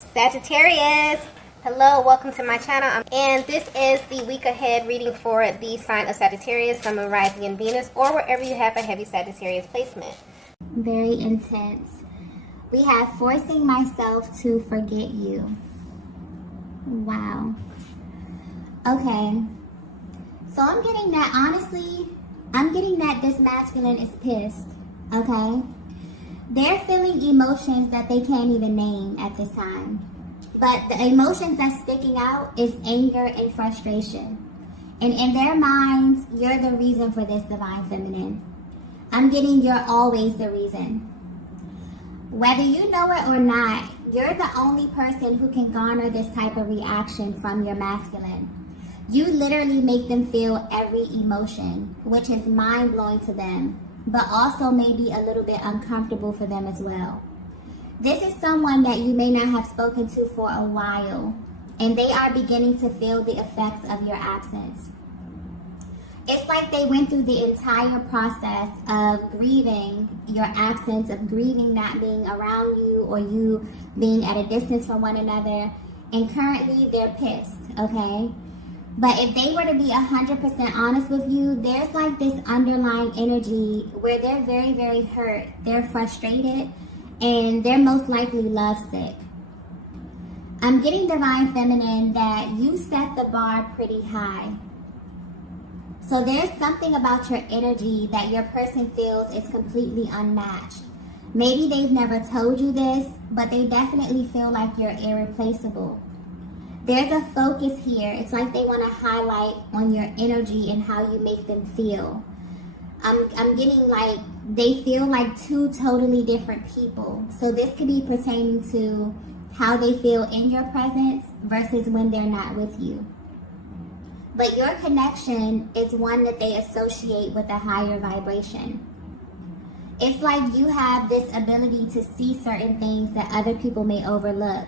Sagittarius, hello, welcome to my channel, and this is the week ahead reading for the sign of Sagittarius, Sun, Moon, Rising, and Venus, or wherever you have a heavy Sagittarius placement. Very intense. We have forcing myself to forget you. Wow. Okay. So I'm getting that, honestly, I'm getting that this masculine is pissed. Okay? They're feeling emotions that they can't even name at this time. But the emotions that's sticking out is anger and frustration. And in their minds, you're the reason for this divine feminine. I'm getting you're always the reason. Whether you know it or not, you're the only person who can garner this type of reaction from your masculine. You literally make them feel every emotion, which is mind-blowing to them, but also maybe a little bit uncomfortable for them as well. This is someone that you may not have spoken to for a while, and they are beginning to feel the effects of your absence. It's like they went through the entire process of grieving your absence, of grieving not being around you or you being at a distance from one another, and currently they're pissed, okay? But if they were to be 100% honest with you, there's like this underlying energy where they're very, very hurt. They're frustrated and they're most likely lovesick. I'm getting divine feminine that you set the bar pretty high. So there's something about your energy that your person feels is completely unmatched. Maybe they've never told you this, but they definitely feel like you're irreplaceable. There's a focus here. It's like they want to highlight on your energy and how you make them feel. I'm getting like they feel like two totally different people. So this could be pertaining to how they feel in your presence versus when they're not with you. But your connection is one that they associate with a higher vibration. It's like you have this ability to see certain things that other people may overlook.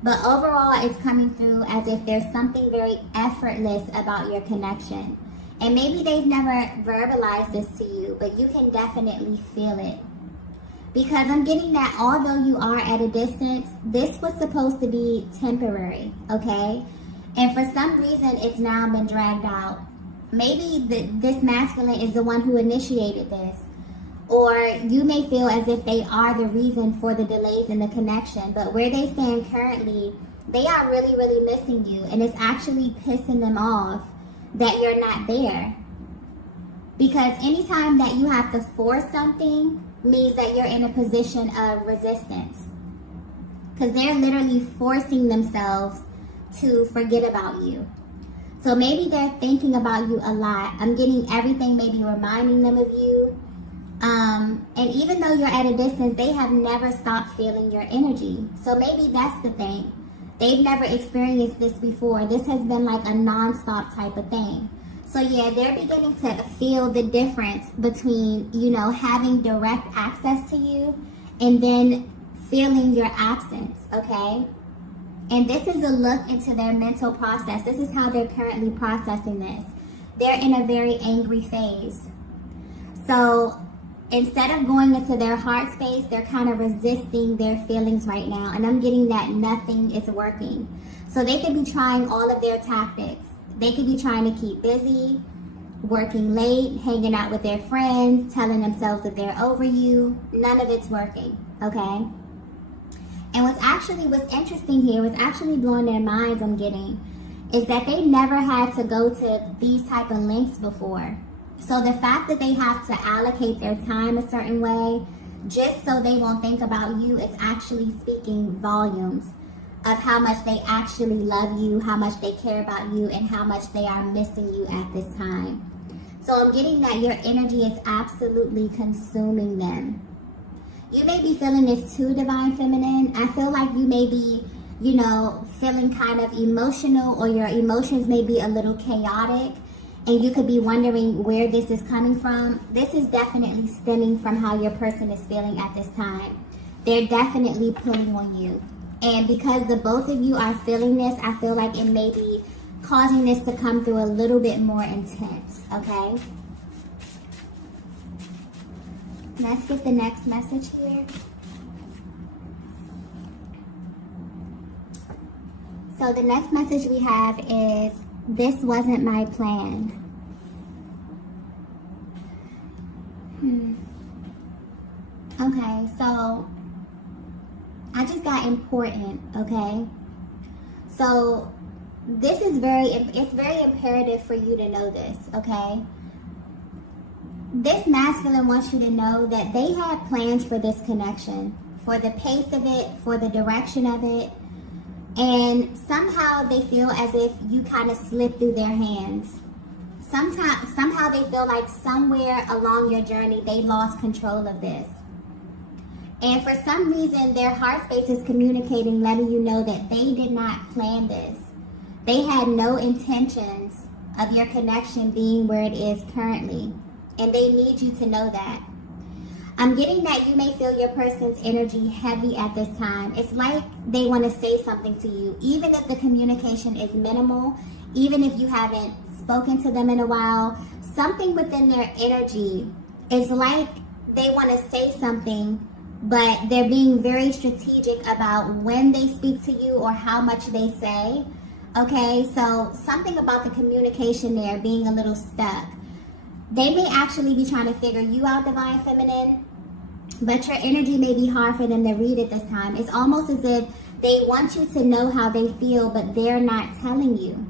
But overall, it's coming through as if there's something very effortless about your connection. And maybe they've never verbalized this to you, but you can definitely feel it. Because I'm getting that although you are at a distance, this was supposed to be temporary, okay? And for some reason, it's now been dragged out. Maybe this masculine is the one who initiated this. Or you may feel as if they are the reason for the delays in the connection. But where they stand currently, they are really, really missing you. And it's actually pissing them off that you're not there. Because anytime that you have to force something means that you're in a position of resistance. Because they're literally forcing themselves to forget about you. So maybe they're thinking about you a lot. I'm getting everything maybe reminding them of you. And even though you're at a distance, they have never stopped feeling your energy. So maybe that's the thing. They've never experienced this before. This has been like a non-stop type of thing. So yeah, they're beginning to feel the difference between, you know, having direct access to you and then feeling your absence, okay? And this is a look into their mental process. This is how they're currently processing this. They're in a very angry phase. So instead of going into their heart space, they're kind of resisting their feelings right now. And I'm getting that nothing is working. So they could be trying all of their tactics. They could be trying to keep busy, working late, hanging out with their friends, telling themselves that they're over you. None of it's working, okay? And what's interesting here, what's actually blowing their minds, I'm getting, is that they never had to go to these type of lengths before. So the fact that they have to allocate their time a certain way just so they won't think about you is actually speaking volumes of how much they actually love you, how much they care about you, and how much they are missing you at this time. So I'm getting that your energy is absolutely consuming them. You may be feeling this too, divine feminine. I feel like you may be, you know, feeling kind of emotional, or your emotions may be a little chaotic. And you could be wondering where this is coming from. This is definitely stemming from how your person is feeling at this time. They're definitely pulling on you. And because the both of you are feeling this, I feel like it may be causing this to come through a little bit more intense, okay? Let's get the next message here. So the next message we have is, this wasn't my plan. Okay, so I just got important, okay? So this is it's very imperative for you to know this, okay? This masculine wants you to know that they had plans for this connection, for the pace of it, for the direction of it, and somehow they feel as if you kind of slipped through their hands. Somehow they feel like somewhere along your journey they lost control of this. And for some reason, their heart space is communicating, letting you know that they did not plan this. They had no intentions of your connection being where it is currently. And they need you to know that. I'm getting that you may feel your person's energy heavy at this time. It's like they want to say something to you. Even if the communication is minimal, even if you haven't spoken to them in a while, something within their energy is like they want to say something, but they're being very strategic about when they speak to you or how much they say. Okay, so something about the communication there being a little stuck. They may actually be trying to figure you out, Divine Feminine, but your energy may be hard for them to read at this time. It's almost as if they want you to know how they feel, but they're not telling you.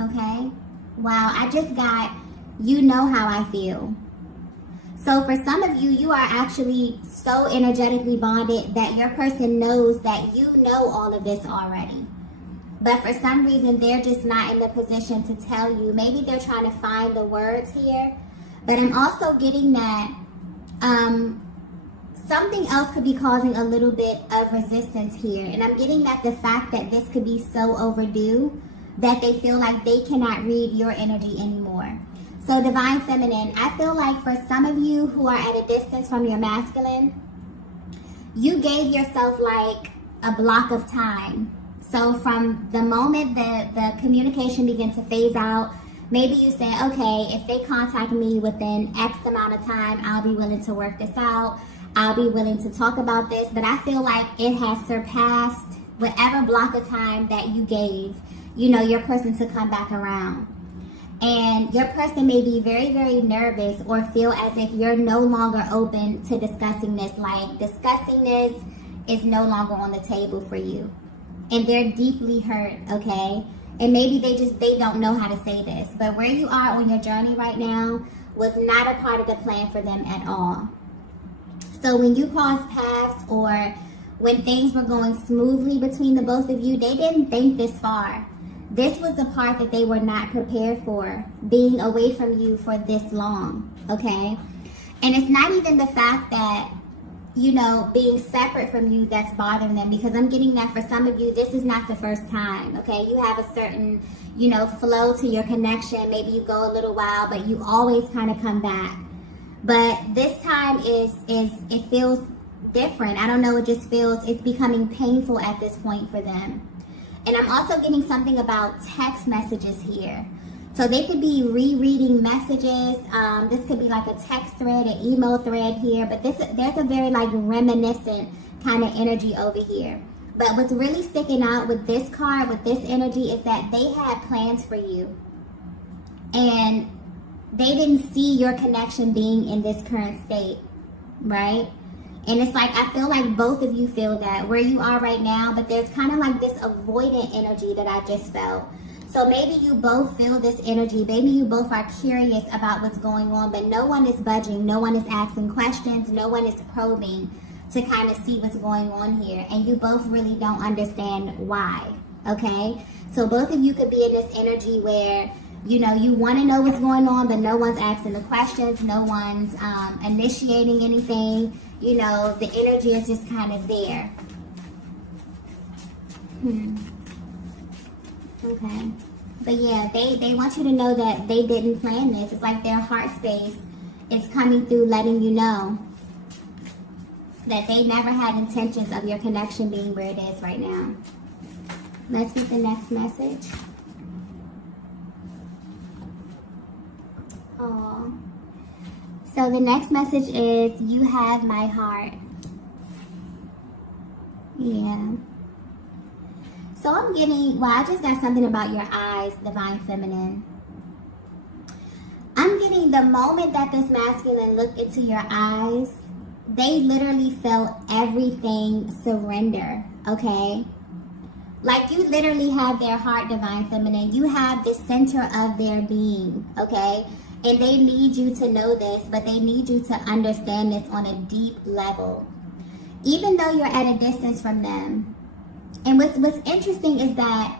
Okay? Wow, I just got, you know how I feel. So for some of you, you are actually so energetically bonded that your person knows that you know all of this already. But for some reason, they're just not in the position to tell you. Maybe they're trying to find the words here. But I'm also getting that something else could be causing a little bit of resistance here. And I'm getting that the fact that this could be so overdue that they feel like they cannot read your energy anymore. So Divine Feminine, I feel like for some of you who are at a distance from your masculine, you gave yourself like a block of time. So from the moment that the communication begins to phase out, maybe you say, okay, if they contact me within X amount of time, I'll be willing to work this out. I'll be willing to talk about this. But I feel like it has surpassed whatever block of time that you gave, you know, your person to come back around. And your person may be very, very nervous or feel as if you're no longer open to discussing this. Like discussing this is no longer on the table for you. And they're deeply hurt, okay? And maybe they don't know how to say this. But where you are on your journey right now was not a part of the plan for them at all. So when you crossed paths or when things were going smoothly between the both of you, they didn't think this far. This was the part that they were not prepared for, being away from you for this long, okay? And it's not even the fact that, you know, being separate from you that's bothering them, because I'm getting that for some of you, this is not the first time, okay? You have a certain, you know, flow to your connection. Maybe you go a little while, but you always kind of come back. But this time it feels different. I don't know, it just feels, it's becoming painful at this point for them. And I'm also getting something about text messages here. So they could be rereading messages. This could be like a text thread, an email thread here. But there's a very like reminiscent kind of energy over here. But what's really sticking out with this card, with this energy, is that they had plans for you. And they didn't see your connection being in this current state, right? And it's like, I feel like both of you feel that where you are right now, but there's kind of like this avoidant energy that I just felt. So maybe you both feel this energy. Maybe you both are curious about what's going on, but no one is budging. No one is asking questions. No one is probing to kind of see what's going on here. And you both really don't understand why, okay? So both of you could be in this energy where, you know, you want to know what's going on, but no one's asking the questions. No one's initiating anything. You know, the energy is just kind of there. Okay. But yeah, they want you to know that they didn't plan this. It's like their heart space is coming through, letting you know that they never had intentions of your connection being where it is right now. Let's get the next message. Oh. So the next message is, you have my heart. Yeah. So I'm getting, well, I just got something about your eyes, Divine Feminine. I'm getting the moment that this masculine looked into your eyes, they literally felt everything surrender, okay? Like you literally have their heart, Divine Feminine. You have the center of their being, okay? And they need you to know this, but they need you to understand this on a deep level. Even though you're at a distance from them. And what's interesting is that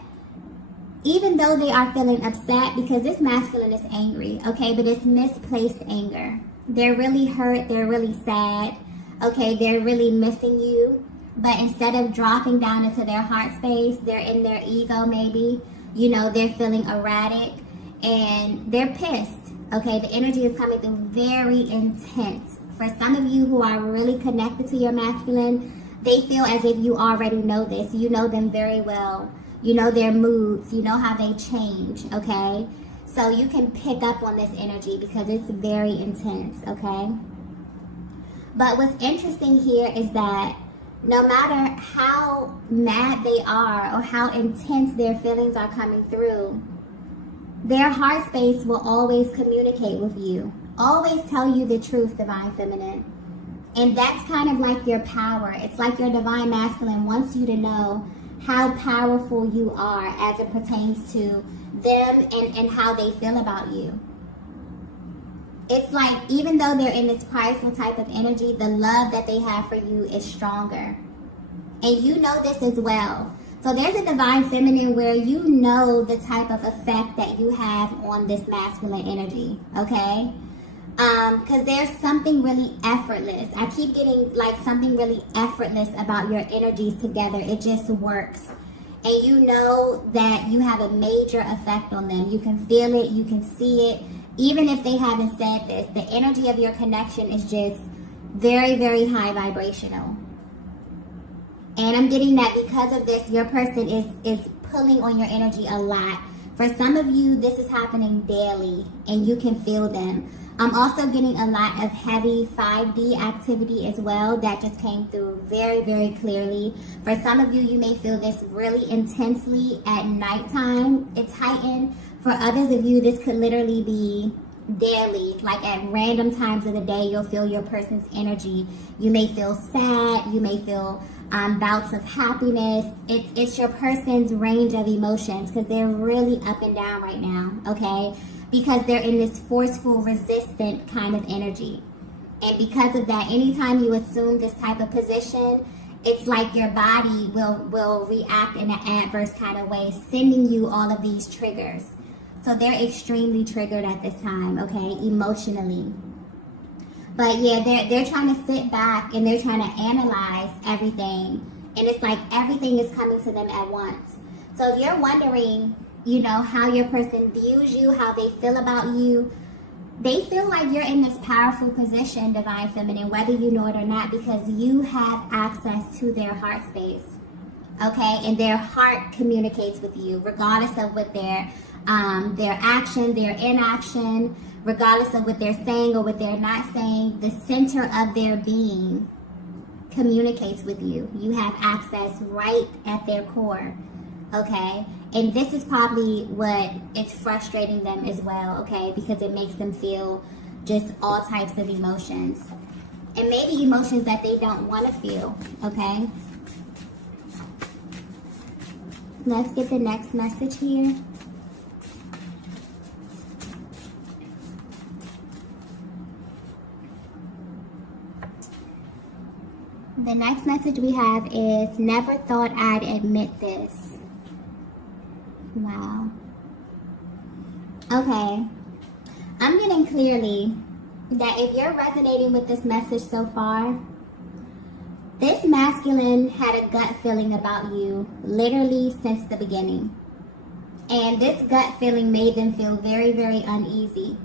even though they are feeling upset, because this masculine is angry, okay, but it's misplaced anger. They're really hurt, they're really sad, okay, they're really missing you. But instead of dropping down into their heart space, they're in their ego maybe. You know, they're feeling erratic and they're pissed, okay? The energy is coming through very intense. For some of you who are really connected to your masculine, they feel as if you already know this. You know them very well. You know their moods. You know how they change, okay? So you can pick up on this energy because it's very intense, okay? But what's interesting here is that no matter how mad they are or how intense their feelings are coming through, their heart space will always communicate with you. Always tell you the truth, Divine Feminine. And that's kind of like your power. It's like your Divine Masculine wants you to know how powerful you are as it pertains to them and how they feel about you. It's like even though they're in this prideful type of energy, the love that they have for you is stronger. And you know this as well. So there's a Divine Feminine where you know the type of effect that you have on this masculine energy, okay? Because there's something really effortless. I keep getting like something really effortless about your energies together. It just works. And you know that you have a major effect on them. You can feel it. You can see it. Even if they haven't said this, the energy of your connection is just very, very high vibrational. And I'm getting that because of this, your person is pulling on your energy a lot. For some of you, this is happening daily and you can feel them. I'm also getting a lot of heavy 5D activity as well. That just came through very, very clearly. For some of you, you may feel this really intensely at nighttime. It's heightened. For others of you, this could literally be daily. Like at random times of the day, you'll feel your person's energy. You may feel sad. You may feel bouts of happiness. It's your person's range of emotions because they're really up and down right now, okay? Because they're in this forceful, resistant kind of energy. And because of that, anytime you assume this type of position, it's like your body will react in an adverse kind of way, sending you all of these triggers. So they're extremely triggered at this time, okay, emotionally. But yeah, they're trying to sit back and they're trying to analyze everything. And it's like everything is coming to them at once. So if you're wondering, you know, how your person views you, how they feel about you, they feel like you're in this powerful position, Divine Feminine, whether you know it or not, because you have access to their heart space, okay? And their heart communicates with you, regardless of what their action, their inaction, regardless of what they're saying or what they're not saying, the center of their being communicates with you. You have access right at their core, okay? And this is probably what is frustrating them as well, okay? Because it makes them feel just all types of emotions. And maybe emotions that they don't want to feel, okay? Let's get the next message here. The next message we have is, never thought I'd admit this. Wow. Okay. I'm getting clearly that if you're resonating with this message so far, this masculine had a gut feeling about you literally since the beginning. And this gut feeling made them feel very, very uneasy.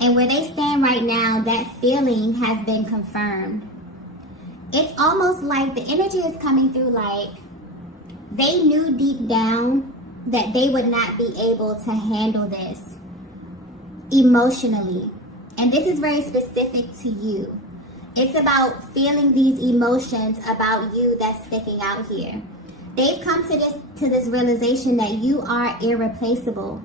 And where they stand right now, that feeling has been confirmed. It's almost like the energy is coming through like they knew deep down that they would not be able to handle this emotionally. And this is very specific to you. It's about feeling these emotions about you that's sticking out here. they've come to this realization that you are irreplaceable.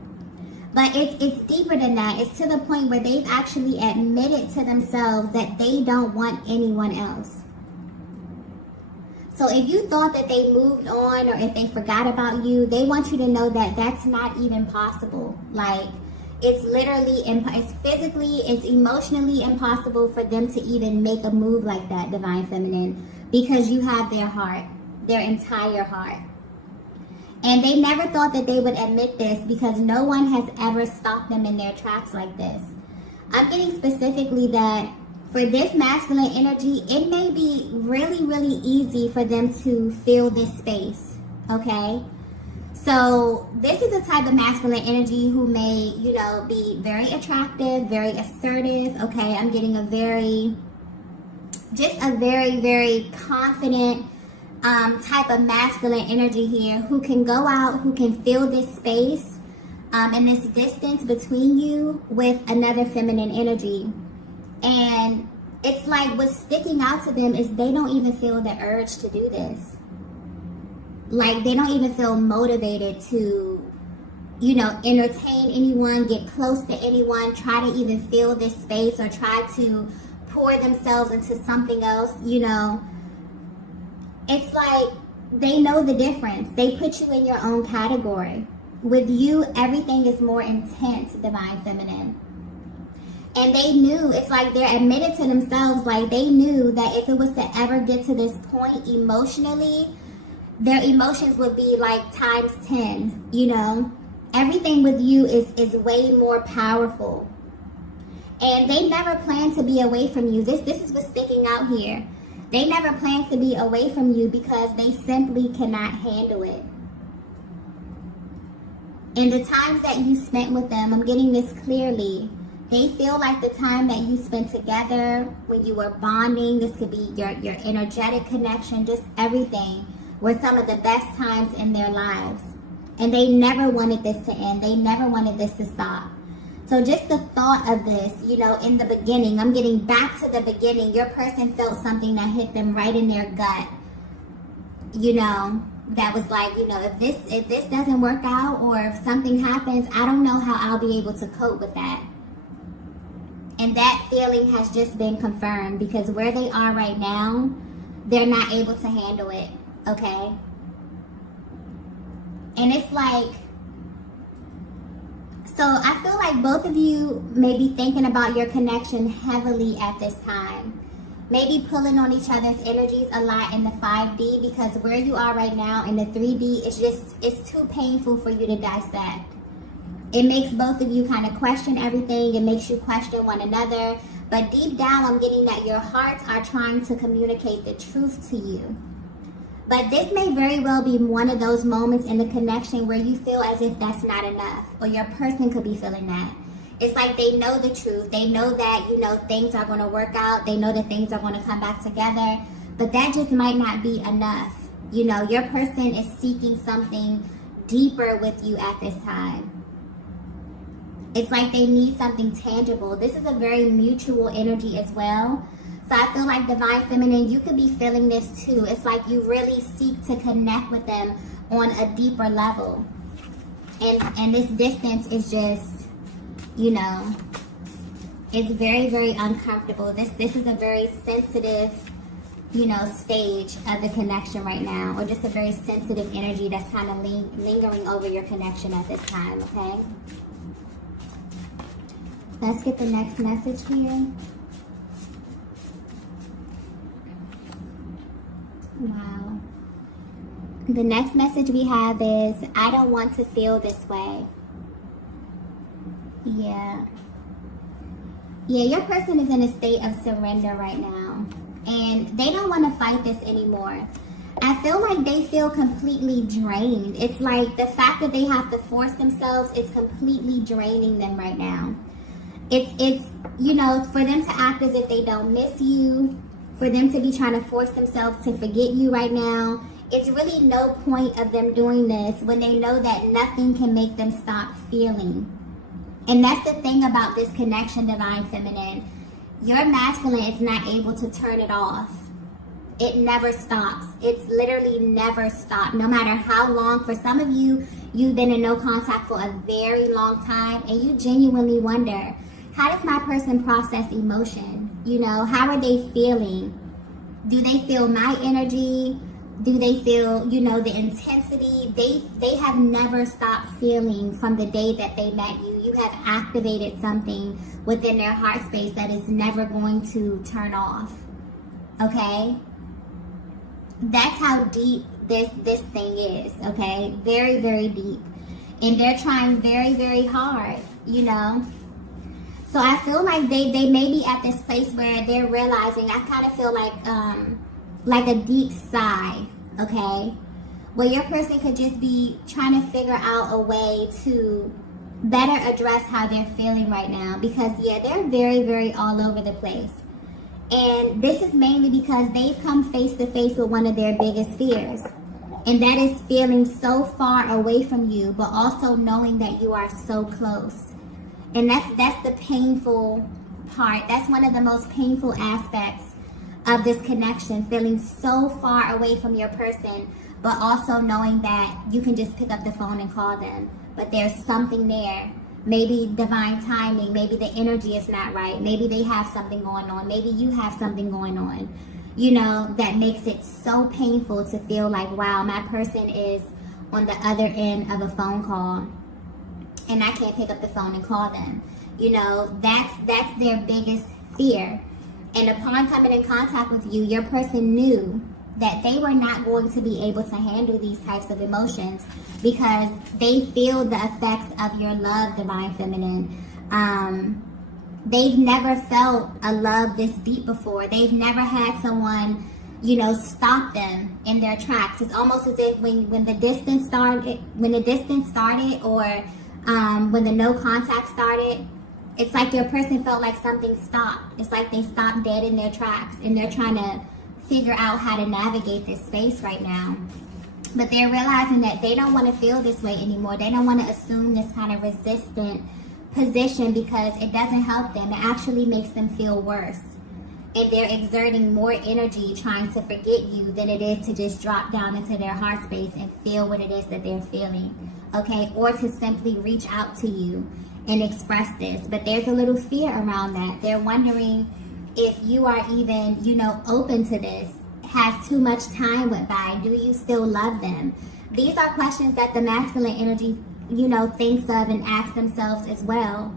But it's deeper than that. It's to the point where they've actually admitted to themselves that they don't want anyone else. So if you thought that they moved on or if they forgot about you, they want you to know that that's not even possible. Like, it's literally, it's physically, it's emotionally impossible for them to even make a move like that, Divine Feminine, because you have their heart, their entire heart. And they never thought that they would admit this because no one has ever stopped them in their tracks like this. I'm getting specifically that for this masculine energy, it may be really, really easy for them to fill this space, okay? So this is a type of masculine energy who may, you know, be very attractive, very assertive, okay? I'm getting a very, very confident type of masculine energy here who can go out, who can fill this space and this distance between you with another feminine energy. And it's like what's sticking out to them is they don't even feel the urge to do this. Like, they don't even feel motivated to, you know, entertain anyone, get close to anyone, try to even fill this space or try to pour themselves into something else, you know. It's like they know the difference. They put you in your own category. With you, everything is more intense, Divine Feminine. And they knew, it's like they're admitted to themselves, like they knew that if it was to ever get to this point emotionally, their emotions would be like times 10, you know. Everything with you is way more powerful. And they never plan to be away from you. This is what's sticking out here. They never plan to be away from you because they simply cannot handle it. And the times that you spent with them, I'm getting this clearly, they feel like the time that you spent together, when you were bonding, this could be your energetic connection, just everything, were some of the best times in their lives. And they never wanted this to end. They never wanted this to stop. So just the thought of this, you know, in the beginning, I'm getting back to the beginning. Your person felt something that hit them right in their gut. You know, that was like, you know, if this doesn't work out or if something happens, I don't know how I'll be able to cope with that. And that feeling has just been confirmed because where they are right now, they're not able to handle it, okay? And it's like, so I feel like both of you may be thinking about your connection heavily at this time. Maybe pulling on each other's energies a lot in the 5D because where you are right now in the 3D, it's too painful for you to dissect. It makes both of you kind of question everything. It makes you question one another. But deep down, I'm getting that your hearts are trying to communicate the truth to you. But this may very well be one of those moments in the connection where you feel as if that's not enough. Or your person could be feeling that. It's like they know the truth. They know that, you know, things are going to work out. They know that things are going to come back together. But that just might not be enough. You know, your person is seeking something deeper with you at this time. It's like they need something tangible. This is a very mutual energy as well. So I feel like Divine Feminine, you could be feeling this too. It's like you really seek to connect with them on a deeper level. And this distance is just, you know, it's very, very uncomfortable. This is a very sensitive, you know, stage of the connection right now. Or just a very sensitive energy that's kind of lingering over your connection at this time, okay? Let's get the next message here. Wow. The next message we have is, I don't want to feel this way. Yeah. Yeah, your person is in a state of surrender right now. And they don't want to fight this anymore. I feel like they feel completely drained. It's like the fact that they have to force themselves is completely draining them right now. It's, you know, for them to act as if they don't miss you, for them to be trying to force themselves to forget you right now, it's really no point of them doing this when they know that nothing can make them stop feeling. And that's the thing about this connection, Divine Feminine. Your masculine is not able to turn it off. It never stops. It's literally never stopped. No matter how long. For some of you, you've been in no contact for a very long time, and you genuinely wonder, how does my person process emotion? You know, how are they feeling? Do they feel my energy? Do they feel, you know, the intensity? They have never stopped feeling from the day that they met you. You have activated something within their heart space that is never going to turn off. Okay? That's how deep this thing is, okay? Very, very deep. And they're trying very, very hard, you know? So I feel like they may be at this place where they're realizing, I kind of feel like a deep sigh, okay? Where your person could just be trying to figure out a way to better address how they're feeling right now. Because, yeah, they're very, very all over the place. And this is mainly because they've come face to face with one of their biggest fears. And that is feeling so far away from you, but also knowing that you are so close. And that's the painful part. That's one of the most painful aspects of this connection, feeling so far away from your person, but also knowing that you can just pick up the phone and call them. But there's something there. Maybe divine timing, maybe the energy is not right, maybe they have something going on, maybe you have something going on, you know, that makes it so painful to feel like, wow, my person is on the other end of a phone call and I can't pick up the phone and call them. You know, that's their biggest fear. And upon coming in contact with you, your person knew that they were not going to be able to handle these types of emotions because they feel the effects of your love, Divine Feminine. They've never felt a love this deep before. They've never had someone, you know, stop them in their tracks. It's almost as if when the distance started, or when the no contact started, it's like your person felt like something stopped. It's like they stopped dead in their tracks, and they're trying to figure out how to navigate this space right now. But they're realizing that they don't want to feel this way anymore. They don't want to assume this kind of resistant position because it doesn't help them. It actually makes them feel worse. And they're exerting more energy trying to forget you than it is to just drop down into their heart space and feel what it is that they're feeling. Okay? Or to simply reach out to you and express this. But there's a little fear around that. They're wondering if you are even, you know, open to this. Has too much time went by? Do you still love them? These are questions that the masculine energy, you know, thinks of and asks themselves as well.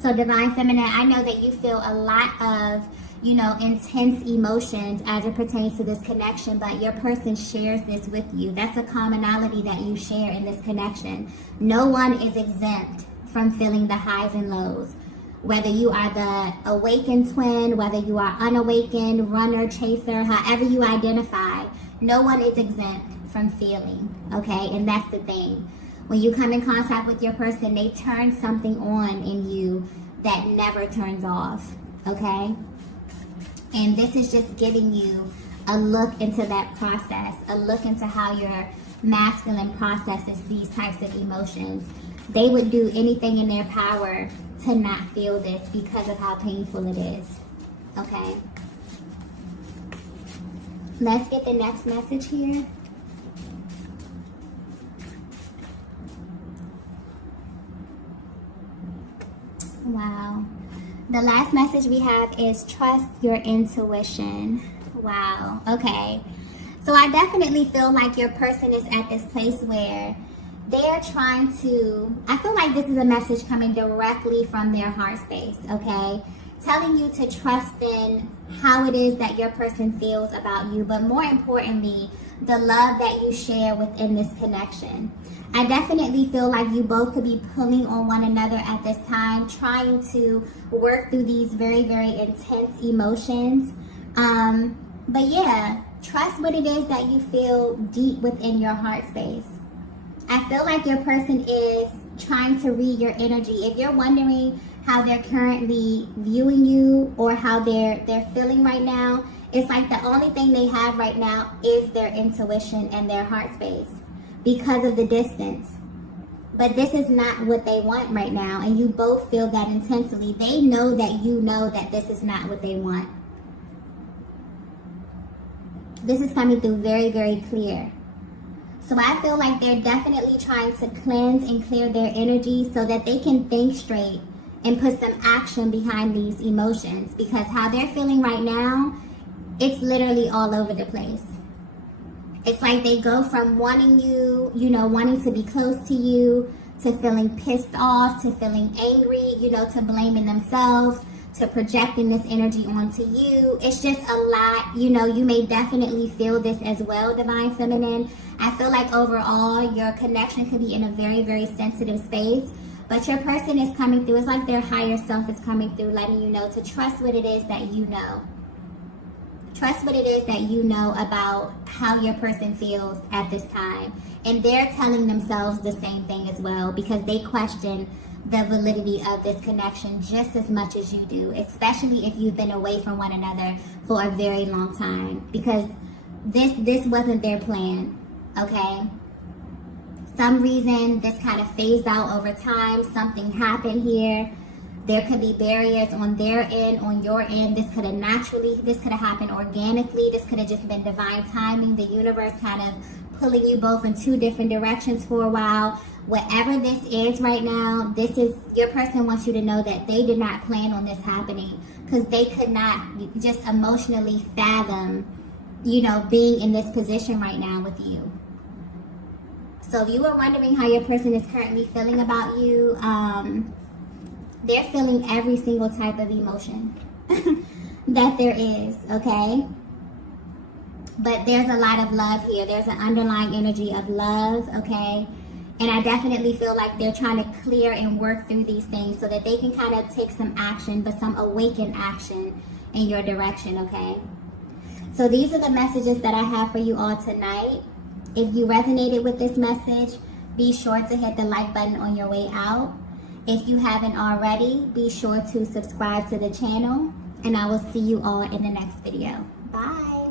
So Divine Feminine, I know that you feel a lot of, you know, intense emotions as it pertains to this connection, but your person shares this with you. That's a commonality that you share in this connection. No one is exempt from feeling the highs and lows. Whether you are the awakened twin, whether you are unawakened, runner, chaser, however you identify, no one is exempt from feeling, okay? And that's the thing. When you come in contact with your person, they turn something on in you that never turns off, okay? And this is just giving you a look into that process, a look into how your masculine processes these types of emotions. They would do anything in their power to not feel this because of how painful it is, okay? Let's get the next message here. Wow. The last message we have is trust your intuition. Wow. Okay. So I definitely feel like your person is at this place where they're trying to, I feel like this is a message coming directly from their heart space, okay? Telling you to trust in how it is that your person feels about you, but more importantly, the love that you share within this connection. I definitely feel like you both could be pulling on one another at this time, trying to work through these very, very intense emotions. But yeah, trust what it is that you feel deep within your heart space. I feel like your person is trying to read your energy. If you're wondering how they're currently viewing you or how they're feeling right now, it's like the only thing they have right now is their intuition and their heart space because of the distance. But this is not what they want right now, and you both feel that intensely. They know that you know that this is not what they want. This is coming through very, very clear. So I feel like they're definitely trying to cleanse and clear their energy so that they can think straight and put some action behind these emotions, because how they're feeling right now, it's literally all over the place. It's like they go from wanting you, wanting to be close to you, to feeling pissed off, to feeling angry, to blaming themselves, to projecting this energy onto you. It's just a lot. You may definitely feel this as well, Divine Feminine. I feel like overall your connection could be in a very, very sensitive space, but your person is coming through. It's like their higher self is coming through, letting you know to trust what it is that you know. Trust what it is that you know about how your person feels at this time. And they're telling themselves the same thing as well, because they question the validity of this connection just as much as you do, especially if you've been away from one another for a very long time, because this wasn't their plan, okay? Some reason this kind of phased out over time. Something happened here. There could be barriers on their end, on your end. This could have happened organically. This could have just been divine timing. The universe kind of pulling you both in two different directions for a while. Whatever this is right now, your person wants you to know that they did not plan on this happening, because they could not just emotionally fathom, being in this position right now with you. So if you were wondering how your person is currently feeling about you, they're feeling every single type of emotion that there is, okay? But there's a lot of love here. There's an underlying energy of love, okay? And I definitely feel like they're trying to clear and work through these things so that they can kind of take some action, but some awakened action in your direction, okay? So these are the messages that I have for you all tonight. If you resonated with this message, be sure to hit the like button on your way out. If you haven't already, be sure to subscribe to the channel, and I will see you all in the next video. Bye.